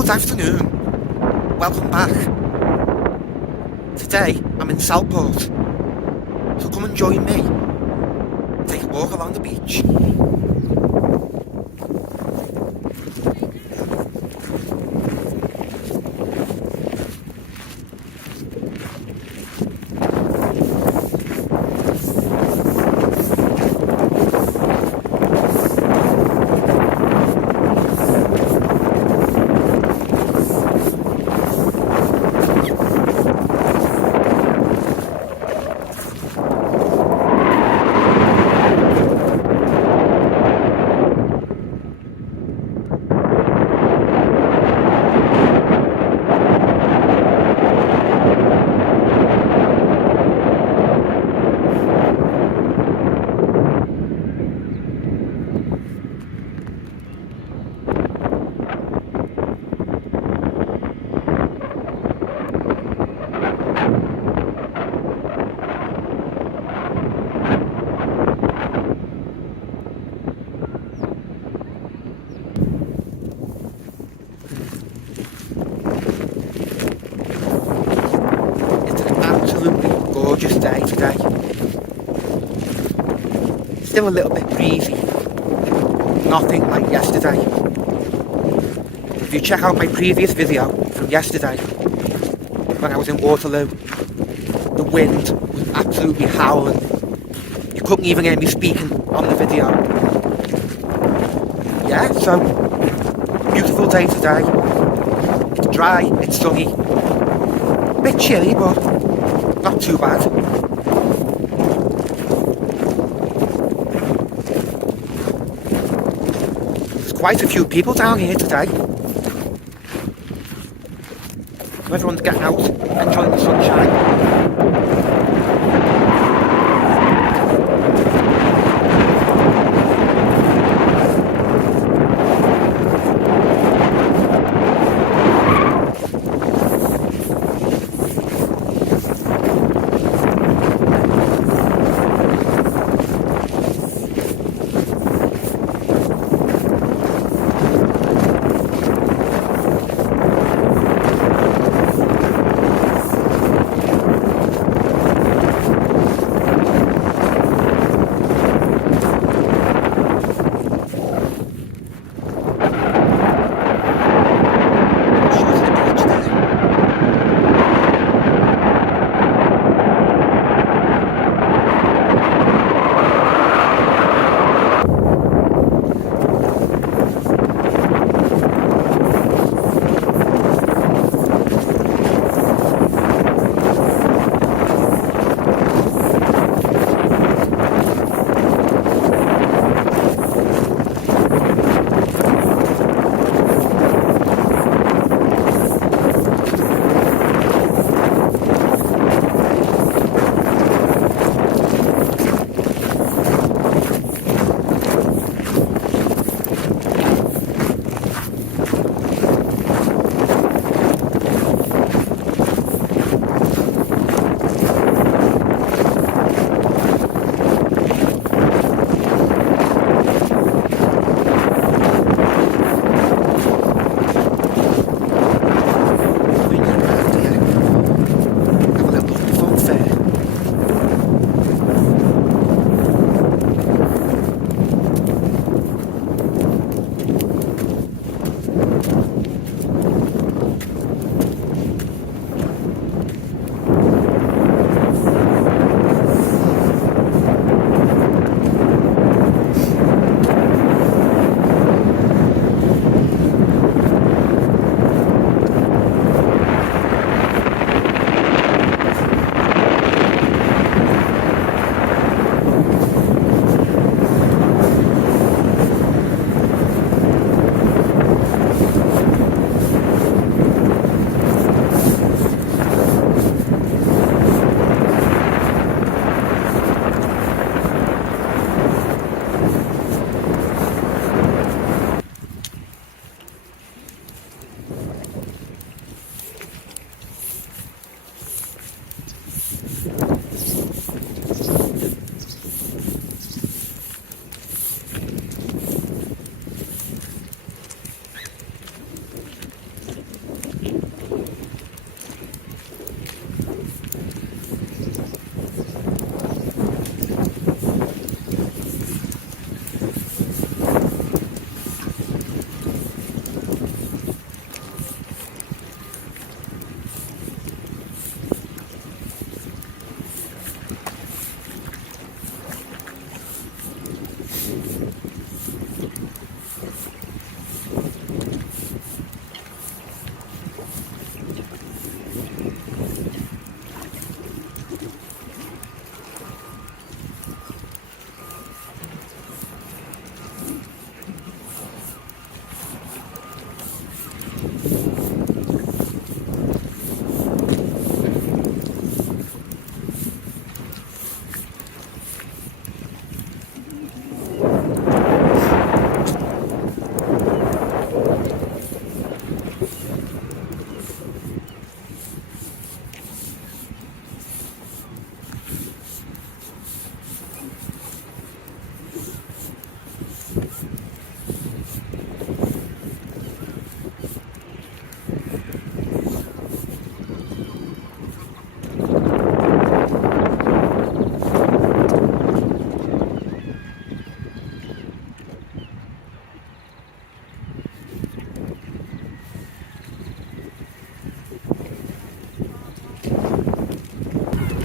Good afternoon. Welcome back. Today I'm in Southport, so come and join me. Take a walk along the beach. It's an absolutely gorgeous day today. Still a little bit breezy. Nothing like yesterday. If you check out my previous video from yesterday, when I was in Waterloo, the wind was absolutely howling. You couldn't even hear me speaking on the video. Yeah, so, beautiful day today. It's dry, it's sunny. A bit chilly, but not too bad. There's quite a few people down here today. Everyone's getting out, enjoying the sunshine.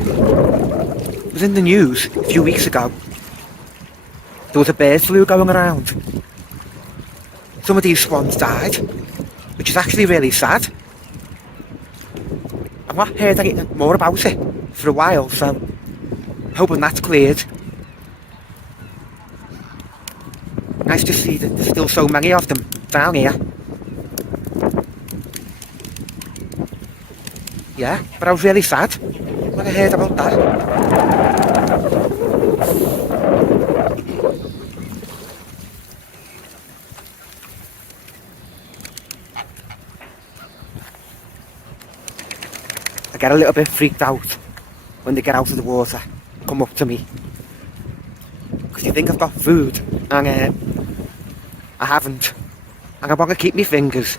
It was in the news a few weeks ago. There was a bird flu going around. Some of these swans died, which is actually really sad. I've not heard anything more about it for a while, so I'm hoping that's cleared. Nice to see that there's still so many of them down here. Yeah, but I was really sad when I heard about that. I get a little bit freaked out when they get out of the water, come up to me. Because you think I've got food, and I haven't. And I want to keep my fingers.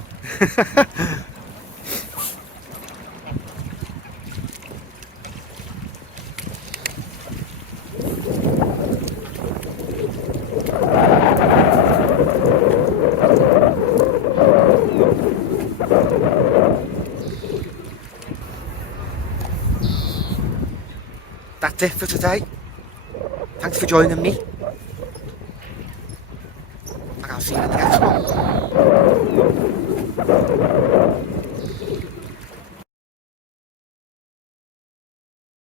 That's it for today. Thanks for joining me. And I'll see you in the next one.